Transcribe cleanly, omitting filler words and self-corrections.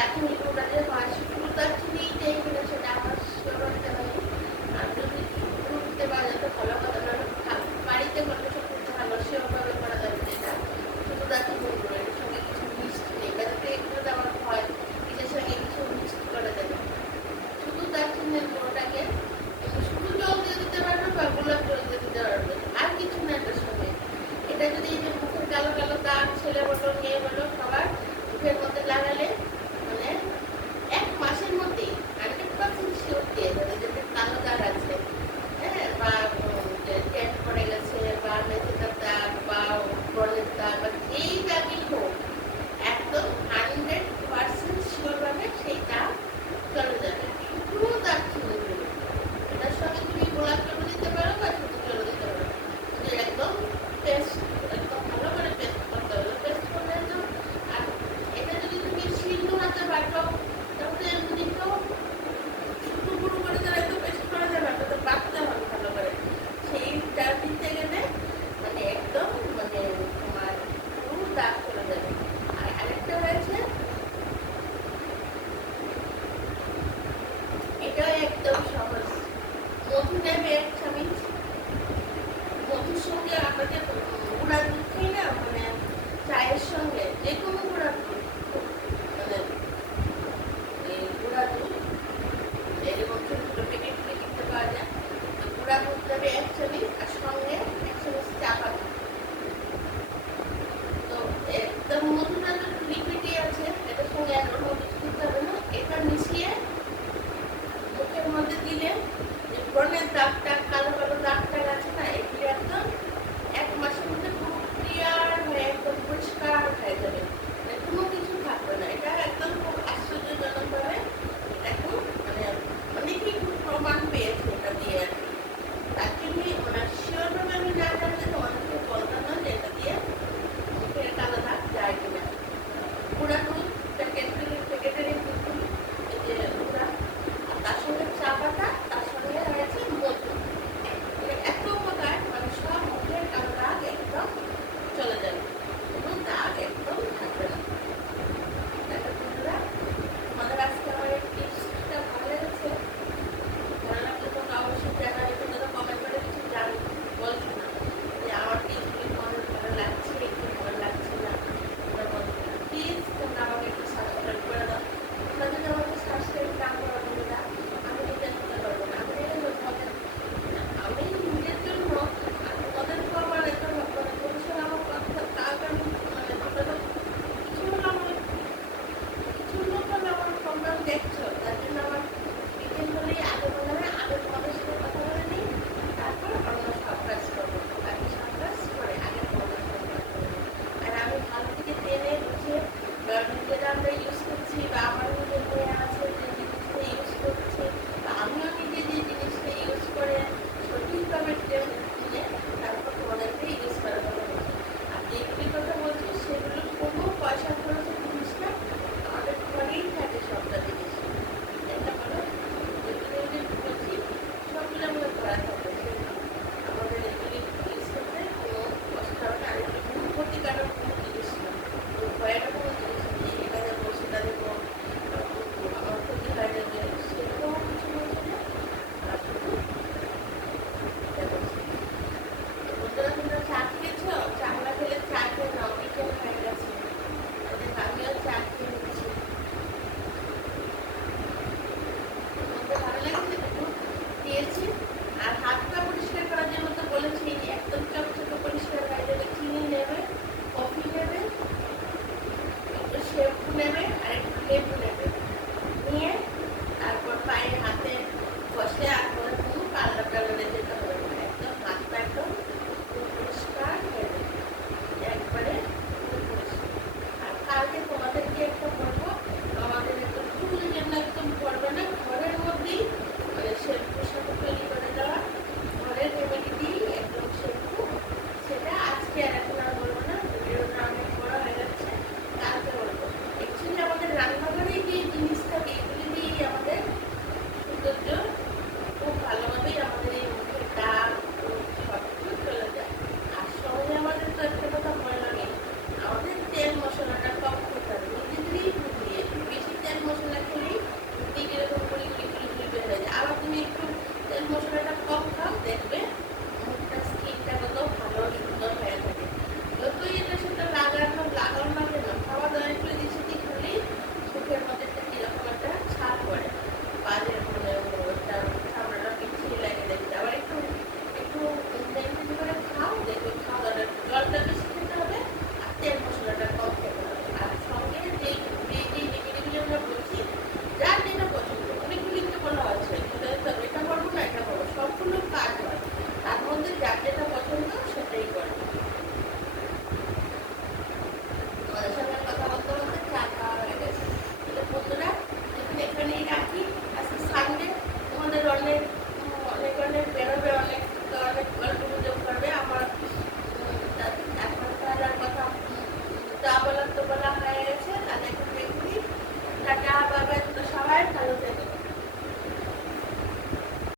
দারচিনিটা যে হয় শুধু দারচিনি দেয় কিনা সেটা আমার শিওর হতে পারি। আর যদি শুধু দিতে পারে তো ভালো কথা, কারণ বাড়িতে করলে সব কিছু ভালো শিওরভাবে করা যাবে, যেটা শুধু দারচিনি গুঁড়ো, এর সঙ্গে কিছু মিষ্টি নেই, যাতে এগুলো দেওয়ার হয় এটার সঙ্গে কিছু মিষ্টি করা যাবে। শুধু দারচিনির গুঁড়োটাকে শুধু জল দিয়ে দিতে পারবে বা গোলাপ জল দিয়ে দিতে পারবে, আর কিছু না এটার সঙ্গে। এটা যদি এই যে মুখের কালো কালো দাগ ছেলে বলো মেয়ে বলো সবার মুখের মধ্যে লাগালে মানে 1 মাসের মধ্যেই 100% শিওর দিয়ে যাবে, যাতে কালো দাগ আছে, হ্যাঁ, বা ট্যান পড়ে গেছে বা মেথিটার দাগ বা ব্রণের দাগ বা যেই দাগই হোক, একদম 100% শিওর ভাবে সেই দাগ চলে যাবে। শুধু দারচিনি গুঁড়ো, এটার সঙ্গে তুমি গোলাপ জল দিতে পারো বা শুধু জল দিতে পারো, একদম পেস্ট, একদম ভালো করে পেস্ট করতে হবে। পেস্ট করলে তো আর এটা যদি তুমি শিলনোড়াতে বাটো তাহলে এমনি তো শুধু গুঁড়ো করে তারা একটু পেস্ট করা যাবে, ওটা তো বাটতে হবে ভালো করে। সেইটা দিতে গেলে মানে একদম মানে তোমার পুরো দাগ চলে যাবে। আর আরেকটা হয়েছে, এটাও একদম সহজ। মধু নেবে 1 চামচ, মধুর সঙ্গে আমাদের গুঁড়া দুধ খাই না, মানে চায়ের সঙ্গে যে কোনো গুঁড়া দুধ, মানে গুঁড়া দুধ এরকম ছোট ছোট প্যাকেট কিনতে পাওয়া যায়। গুঁড়া দুধ দেবে 1 চামচ, আর সঙ্গে 1 চামচ চা পাতা। তো একদম মধুটা তো লিকুইডই আছে, এটার সঙ্গে আর অন্য কিছু দিতে হবে না। এটা মিশিয়ে মুখের মধ্যে দিলে যে ব্রণের দাগটা কালো কালো দাগটা আছে না, এগুলি একদম 1 মাসের মধ্যে পুরো ক্লিয়ার হয়ে একদম পরিষ্কার হয়ে যাবে, কোনো কিছু থাকবে না। এটা একদম খুব আশ্চর্যজনক ভাবে এটা খুব মানে অনেকেই খুব প্রমাণ পেয়েছে এটা দিয়ে আর কি। তার জন্যই মানে শিওর ভাবে আমি না জানলে তো অনেকে বলতাম না যে এটা দিয়ে মুখের কালো দাগ যায় কিনা। গুঁড়া দুধ প্যাকেটের দুধ, এই যে গুঁড়া, আর তার সঙ্গে চা পাতা, তার সঙ্গে রয়েছে মধু, এত উপকার মানে সব মুখের কালো দাগ একদম চলে যাবে, কোনো দাগ একদম থাকবে না। দেখো বন্ধুরা, তোমাদের আজকে আমার এই টিপসটা ভালো লেগেছে, ভালো লাগলে তোমরা অবশ্যই জানাবে, তোমরা কমেন্ট করে কিছু বলছো না যে আমার টিপসগুলি তোমাদের ভালো লাগছে কি ভালো লাগছে না, তোমরা বলছো না। প্লিজ তোমরা আমাকে একটু সাবস্ক্রাইব করে দাও। তোমরা যদি আমাকে সাবস্ক্রাইব না করো বন্ধুরা, আমি এটা করতে পারবো না। আমি এটা তোমাদের আমি নিজের জন্য আর তোমাদেরকেও আমার একটা মানে ভবিষ্যৎ আমার কথা তাকে আমি মানে তোমরা তো কিছু হলো আমার কিছু লোক হলে আমার প্রোগ্রাম দেখছো, তার জন্য আমার বিকেল হলেই আগে মনে হয় আগে তোমাদের সাথে কথা বলে নিই, তারপর আমরা সব কাজ করবো। বাকি সব কাজ করে আগে তোমাদের সাথে কথা বলবো। আর আমি ভালো থেকে জেনে বুঝে নিজেরা আমরা ইউজ করছি বা আমার নিজের মেয়ে আছে যে জিনিসটা ইউজ করছে বা আমিও নিজে যে জিনিসটা ইউজ করে সঠিকভাবে নিয়ে তারপর তোমাদেরকে ইউজ করার কথা বলছি। আর যেগুলি কথা বলছি সেগুলো কোনো পয়সা খরচের জিনিস না, আমাদের ঘরেই থাকে সবটা জিনিস। এটা বলো যেগুলো বলছি সবগুলো আমাদের ঘরে থাকে, সেগুলো আমাদের এগুলি ইউজ করতে কোনো কষ্ট হবে না। আর এগুলো কোনো ক্ষতিকারক কোনো জিনিস না, কোনো ভয়ের কোনো জিনিস নেই। এটা দেবো সেটা দেবো আমার ক্ষতি হয়ে যাবে সেরকম কিছু বলছে না। আর শুধু বন্ধুরা, তোমরা চা খেয়েছো? চা না খেলে চা খেয়ে নাও, বিকেল হয়ে গেছে, আমিও চা খেয়ে নিচ্ছি। তোমাদের ভালো লাগছে দুধ দিয়েছি। আর হাত পা পরিষ্কার করার জন্য তো বলেছি একদম চকচকে পরিষ্কার হয়ে যাবে। চিনি নেবে, কফি নেবে, একটু শ্যাম্পু নেবে আর একটু লেবু নেবে,